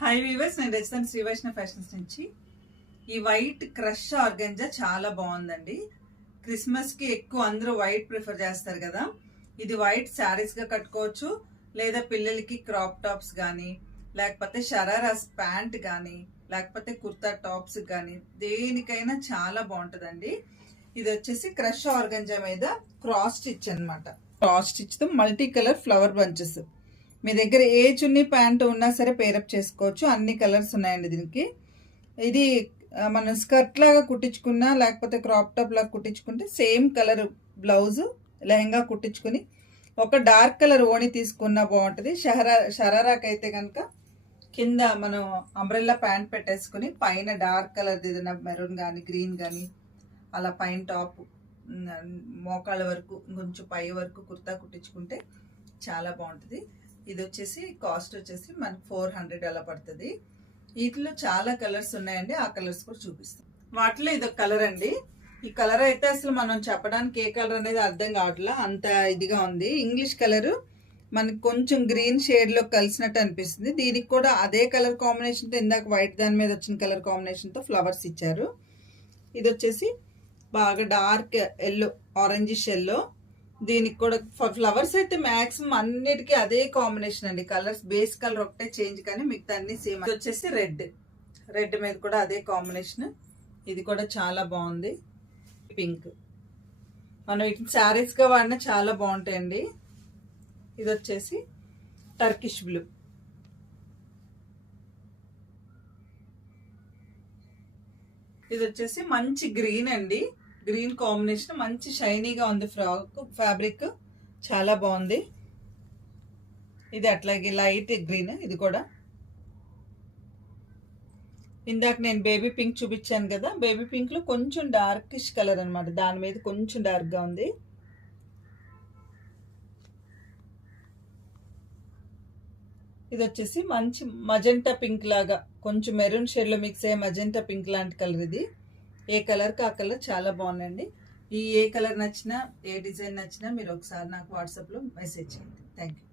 Hi weavers, నేను రచితాను Shri Vaishnav fashions నుంచి. ఈ వైట్ క్రష్ ఆర్గంజా చాలా బాగుందండి. క్రిస్మస్ కి ఎక్కువ అందరూ వైట్ ప్రిఫర్ చేస్తారు కదా. ఇది వైట్ శారీస్ గా కట్టుకోవచ్చు, లేదా పిల్లలకి క్రాప్ టాప్స్ కానీ, లేకపోతే షరారాస్ ప్యాంట్ కానీ, లేకపోతే కుర్తా టాప్స్ కానీ దేనికైనా చాలా బాగుంటుందండి. ఇది వచ్చేసి క్రష్ ఆర్గంజా మీద క్రాస్ స్టిచ్ అనమాట. క్రాస్ స్టిచ్ తో మల్టీ కలర్ ఫ్లవర్ బంచెస్. మీ దగ్గర ఏ చున్నీ ప్యాంట్ ఉన్నా సరే పేరప్ చేసుకోవచ్చు. అన్ని కలర్స్ ఉన్నాయండి దీనికి. ఇది మనం స్కర్ట్ లాగా కుట్టించుకున్నా, లేకపోతే క్రాప్ టాప్ లాగా కుట్టించుకుంటే సేమ్ కలర్ బ్లౌజ్ లెహంగా కుట్టించుకుని ఒక డార్క్ కలర్ ఓణి తీసుకున్నా బాగుంటుంది. షరారాకి అయితే కనుక కింద మనం అంబ్రెల్లా ప్యాంట్ పెట్టేసుకుని పైన డార్క్ కలర్ ఏదైనా మెరూన్ కానీ గ్రీన్ కానీ అలా పైన టాప్ మోకాళ్ళ వరకు కొంచెం పై వరకు కుర్తా కుట్టించుకుంటే చాలా బాగుంటుంది. ఇది వచ్చేసి కాస్ట్ వచ్చేసి మనకు 400 అలా పడుతుంది. వీటిలో చాలా కలర్స్ ఉన్నాయండి, ఆ కలర్స్ కూడా చూపిస్తాం. వాటిలో ఇదొక కలర్ అండి. ఈ కలర్ అయితే అసలు మనం చెప్పడానికి ఏ కలర్ అనేది అర్థం కావట్లా, అంత ఇదిగా ఉంది. ఇంగ్లీష్ కలర్ మనకి కొంచెం గ్రీన్ షేడ్ లో కలిసినట్టు అనిపిస్తుంది. దీనికి కూడా అదే కలర్ కాంబినేషన్ తో ఇందాక వైట్ దాని మీద వచ్చిన కలర్ కాంబినేషన్ తో ఫ్లవర్స్ ఇచ్చారు. ఇది వచ్చేసి బాగా డార్క్ ఎల్లో, ఆరెంజిష్ ఎల్లో. దీనికి కూడా ఫ్లవర్స్ అయితే మాక్సిమం అన్నిటికీ అదే కాంబినేషన్ అండి. కలర్స్ బేస్ కలర్ ఒకటే చేంజ్, కానీ మిగతా అన్ని సేమ్. ఇది వచ్చేసి రెడ్ మీద కూడా అదే కాంబినేషన్. ఇది కూడా చాలా బాగుంది. పింక్ మనం వీటిని శారీస్ గా వాడినా చాలా బాగుంటాయండి. ఇది వచ్చేసి టర్కిష్ బ్లూ. ఇది వచ్చేసి మంచి గ్రీన్ అండి. గ్రీన్ కాంబినేషన్ మంచి షైనీగా ఉంది. ఫ్యాబ్రిక్ చాలా బాగుంది. ఇది అట్లాగే లైట్ గ్రీన్. ఇది కూడా ఇందాక నేను బేబీ పింక్ చూపించాను కదా, బేబీ పింక్ లో కొంచెం డార్కిష్ కలర్ అనమాట. దాని మీద కొంచెం డార్క్ గా ఉంది. ఇది వచ్చేసి మంచి మజెంటా పింక్ లాగా కొంచెం మెరూన్ షేడ్ లో మిక్స్ అయ్యే మజెంటా పింక్ లాంటి కలర్. ఇది ఏ కలర్కి ఆ కలర్ చాలా బాగుందండి. ఏ కలర్ నచ్చినా, ఏ డిజైన్ నచ్చినా మీరు ఒకసారి నాకు వాట్సాప్లో మెసేజ్ చేయండి. Thank you.